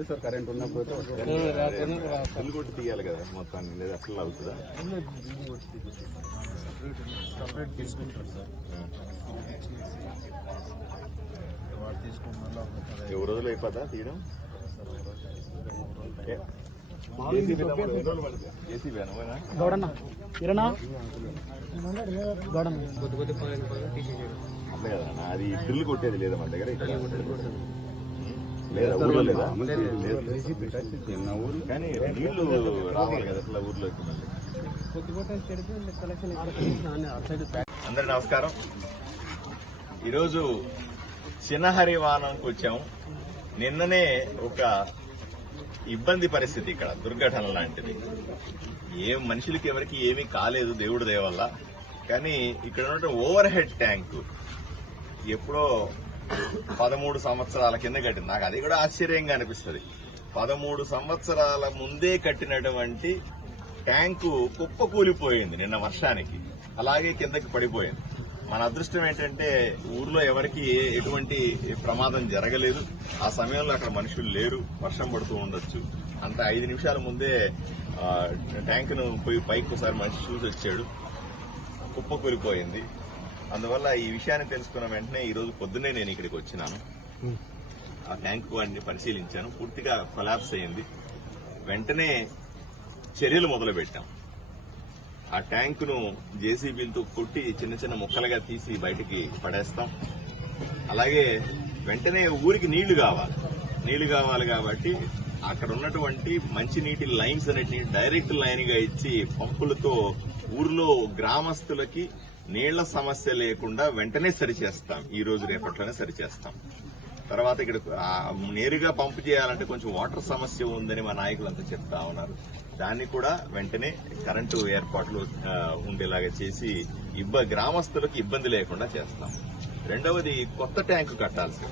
వస్తుంది sir current ఉన్నప్పుడు కొట్టి తీయాలి కదా మొత్తాన్ని లేదా అట్లా అవుతుందా ఎవరు రోజులు అయిపోతా తీయడం కదా అది బిల్లు కొట్టేది లేదా మన దగ్గర ఊర్లో అందరి నమస్కారం ఈరోజు చిన్నహరివానంకి వచ్చాము నిన్ననే ఒక ఇబ్బంది పరిస్థితి ఇక్కడ దుర్ఘటన లాంటిది ఏ మనుషులకి ఎవరికి ఏమీ కాలేదు దేవుడు దయవల్ల కానీ ఇక్కడ ఉన్న ఓవర్ హెడ్ ట్యాంకు ఎప్పుడో పదమూడు సంవత్సరాల కింద కట్టింది నాకు అది కూడా ఆశ్చర్యంగా అనిపిస్తుంది పదమూడు సంవత్సరాల ముందే కట్టినటువంటి ట్యాంకు కుప్ప కూలిపోయింది నిన్న వర్షానికి అలాగే కిందకి పడిపోయింది మన అదృష్టం ఏంటంటే ఊర్లో ఎవరికి ఎటువంటి ప్రమాదం జరగలేదు ఆ సమయంలో అక్కడ మనుషులు లేరు వర్షం పడుతూ ఉండొచ్చు అంత ఐదు నిమిషాల ముందే ట్యాంకును పోయి పైకి ఒకసారి మనిషి చూసి వచ్చాడు కుప్ప కూలిపోయింది అందువల్ల ఈ విషయాన్ని తెలుసుకున్న వెంటనే ఈ రోజు పొద్దునే నేను ఇక్కడికి వచ్చినాను ఆ ట్యాంక్ వాటిని పరిశీలించాను పూర్తిగా కొలాబ్స్ అయింది వెంటనే చర్యలు మొదలు పెట్టాం ఆ ట్యాంకును జేసీబీలతో కొట్టి చిన్న చిన్న ముక్కలుగా తీసి బయటికి పడేస్తాం అలాగే వెంటనే ఊరికి నీళ్లు కావాలి నీళ్లు కావాలి కాబట్టి అక్కడ ఉన్నటువంటి మంచినీటి లైన్స్ అనేటివి డైరెక్ట్ లైన్గా ఇచ్చి పంపులతో ఊర్లో గ్రామస్తులకి నీళ్ల సమస్య లేకుండా వెంటనే సరిచేస్తాం ఈ రోజు రేపట్లోనే సరిచేస్తాం తర్వాత ఇక్కడ నేరుగా పంపు చేయాలంటే కొంచెం వాటర్ సమస్య ఉందని మా నాయకులంతా చెప్తా ఉన్నారు దాన్ని కూడా వెంటనే కరెంటు ఏర్పాట్లు ఉండేలాగా చేసి ఇబ్బ గ్రామస్తులకు ఇబ్బంది లేకుండా చేస్తాం రెండవది కొత్త ట్యాంకు కట్టాల్సి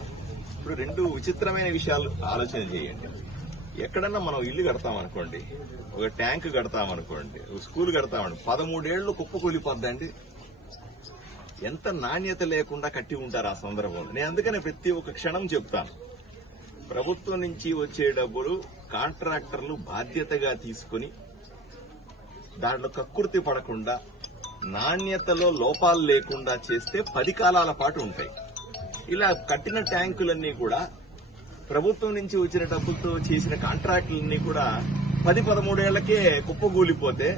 ఇప్పుడు రెండు విచిత్రమైన విషయాలు ఆలోచన చేయండి ఎక్కడన్నా మనం ఇల్లు కడతామనుకోండి ఒక ట్యాంక్ కడతాం అనుకోండి ఒక స్కూల్ కడతామండి పదమూడేళ్లు కుప్పకూలిపోద్దండి ఎంత నాణ్యత లేకుండా కట్టి ఉంటారు ఆ సందర్భంలో నేను అందుకనే ప్రతి ఒక్క క్షణం చెప్తాను ప్రభుత్వం నుంచి వచ్చే డబ్బులు కాంట్రాక్టర్లు బాధ్యతగా తీసుకుని దాంట్లో కక్కుర్తి పడకుండా నాణ్యతలో లోపాలు లేకుండా చేస్తే పది కాలాల పాటు ఉంటాయి ఇలా కట్టిన ట్యాంకులన్నీ కూడా ప్రభుత్వం నుంచి వచ్చిన డబ్బులతో చేసిన కాంట్రాక్టులన్నీ కూడా పది పదమూడేళ్లకే కుప్పగూలిపోతే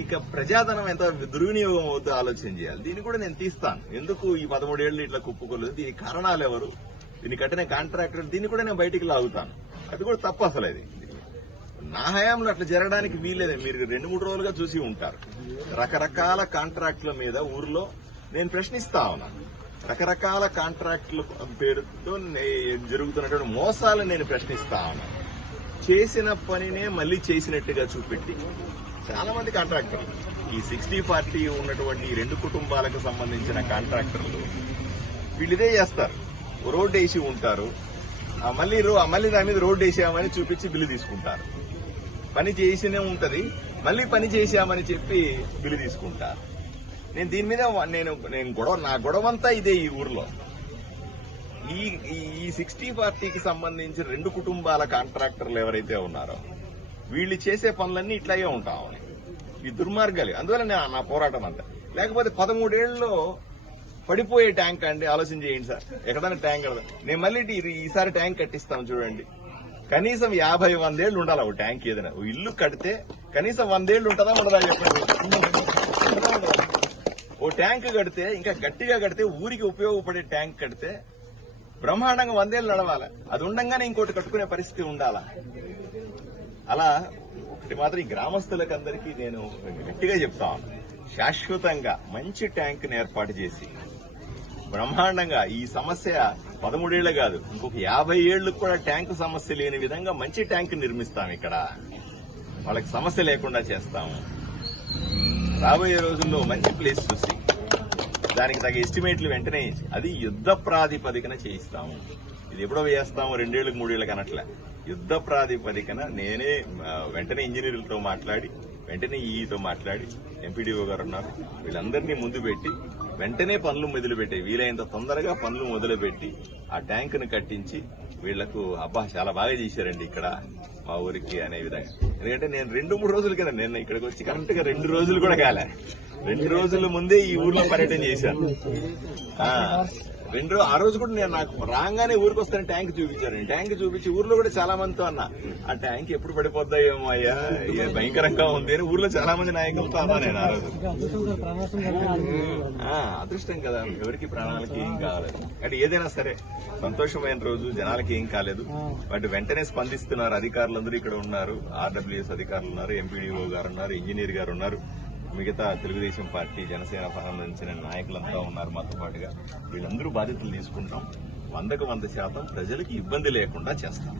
ఇక ప్రజాధనం ఎంత దుర్వినియోగం అవుతుందో ఆలోచన చేయాలి దీన్ని కూడా నేను తీస్తాను ఎందుకు ఈ పదమూడేళ్లు ఇట్లా కుప్పుకోలేదు దీని కారణాలు ఎవరు దీన్ని కట్టిన కాంట్రాక్టర్ దీన్ని కూడా నేను బయటికి లాగుతాను అది కూడా తప్పు అసలు అది నా హయాంలో అట్లా జరగడానికి వీల్లేదు మీరు రెండు మూడు రోజులుగా చూసి ఉంటారు రకరకాల కాంట్రాక్టుల మీద ఊర్లో నేను ప్రశ్నిస్తా ఉన్నాను రకరకాల కాంట్రాక్టుల పేరుతో జరుగుతున్నటువంటి మోసాలు నేను ప్రశ్నిస్తా ఉన్నాను చేసిన పనినే మళ్ళీ చేసినట్టుగా చూపెట్టి చాలా మంది కాంట్రాక్టర్లు ఈ సిక్స్టీ ఫార్టీ ఉన్నటువంటి ఈ రెండు కుటుంబాలకు సంబంధించిన కాంట్రాక్టర్లు వీళ్ళిదే చేస్తారు రోడ్డు వేసి ఉంటారు మళ్ళీ మళ్ళీ దాని మీద రోడ్డు వేసామని చూపించి బిల్లు తీసుకుంటారు పని చేసినే ఉంటది మళ్ళీ పని చేసామని చెప్పి బిల్లు తీసుకుంటారు నేను దీని మీద నేను నేను గొడవ నా గొడవ అంతా ఇదే ఈ ఊర్లో ఈ ఈ సిక్స్టీ ఫార్టీకి సంబంధించి రెండు కుటుంబాల కాంట్రాక్టర్లు ఎవరైతే ఉన్నారో వీళ్ళు చేసే పనులన్నీ ఇట్లాగే ఉంటా ఉన్నాయి ఈ దుర్మార్గాలు అందువల్ల నా పోరాటం అంతా లేకపోతే పదమూడేళ్లలో పడిపోయే ట్యాంక్ అండి ఆలోచన చేయండి సార్ ఎక్కడైనా ట్యాంక్ నేను మళ్ళీ ఈసారి ట్యాంక్ కట్టిస్తాం చూడండి కనీసం యాభై వందేళ్లు ఉండాలి ఒక ట్యాంక్ ఏదైనా ఇల్లు కడితే కనీసం వందేళ్లు ఉంటుందా ఉండదా చెప్పండి ఓ ట్యాంక్ కడితే ఇంకా గట్టిగా కడితే ఊరికి ఉపయోగపడే ట్యాంక్ కడితే బ్రహ్మాండంగా వందేళ్లు నడవాలి అది ఉండంగానే ఇంకోటి కట్టుకునే పరిస్థితి ఉండాలా అలా ఒకటి మాత్రం ఈ అందరికీ నేను గట్టిగా చెప్తా శాశ్వతంగా మంచి ట్యాంకును ఏర్పాటు చేసి బ్రహ్మాండంగా ఈ సమస్య పదమూడేళ్ళు కాదు ఇంకొక యాభై ఏళ్లకు కూడా ట్యాంక్ సమస్య లేని విధంగా మంచి ట్యాంక్ నిర్మిస్తాం ఇక్కడ వాళ్ళకి సమస్య లేకుండా చేస్తాము రాబోయే రోజుల్లో మంచి ప్లేస్ చూసి దానికి తగ్గ ఎస్టిమేట్లు వెంటనే అది యుద్ధ ప్రాతిపదికన చేయిస్తాము ఇది ఎప్పుడో వేస్తాము రెండేళ్లకు మూడేళ్లకు అనట్లే యుద్ధ ప్రాతిపదికన నేనే వెంటనే ఇంజనీర్లతో మాట్లాడి వెంటనే ఈఈతో మాట్లాడి ఎంపీడీఓ గారు ఉన్నారు వీళ్ళందరినీ ముందు పెట్టి వెంటనే పనులు మొదలుపెట్టే వీలైనంత తొందరగా పనులు మొదలుపెట్టి ఆ ట్యాంకును కట్టించి వీళ్లకు అబ్బా చాలా బాగా చేశారండి ఇక్కడ మా ఊరికి అనే విధంగా ఎందుకంటే నేను రెండు మూడు రోజులు కదా నేను ఇక్కడికి వచ్చి కరెక్ట్ గా రెండు రోజులు కూడా కాలే రెండు రోజుల ముందే ఈ ఊర్లో పర్యటన చేశాను రెండు ఆ రోజు కూడా నేను నాకు రాగానే ఊరికి వస్తాను ట్యాంక్ చూపించాను ట్యాంక్ చూపించి ఊర్లో కూడా చాలా మందితో అన్న ఆ ట్యాంక్ ఎప్పుడు పడిపోద్దా ఏమో అయ్యా భయంకరంగా ఉంది అని ఊర్లో చాలా మంది నాయకులతో అన్నా నేను ఆ రోజు అదృష్టం కదా ఎవరికి ప్రాణాలకి ఏం కావాలి అంటే ఏదైనా సరే సంతోషమైన రోజు జనాలకి ఏం కాలేదు వాటి వెంటనే స్పందిస్తున్నారు అధికారులందరూ ఇక్కడ ఉన్నారు ఆర్డబ్ల్యూఎస్ అధికారులు ఉన్నారు ఎంపీడీఓ గారు ఉన్నారు ఇంజనీర్ గారు ఉన్నారు మిగతా తెలుగుదేశం పార్టీ జనసేన సంబంధించిన నాయకులంతా ఉన్నారు మాతో పాటుగా వీళ్ళందరూ బాధ్యతలు తీసుకుంటాం వందకు వంద శాతం ప్రజలకు ఇబ్బంది లేకుండా చేస్తాం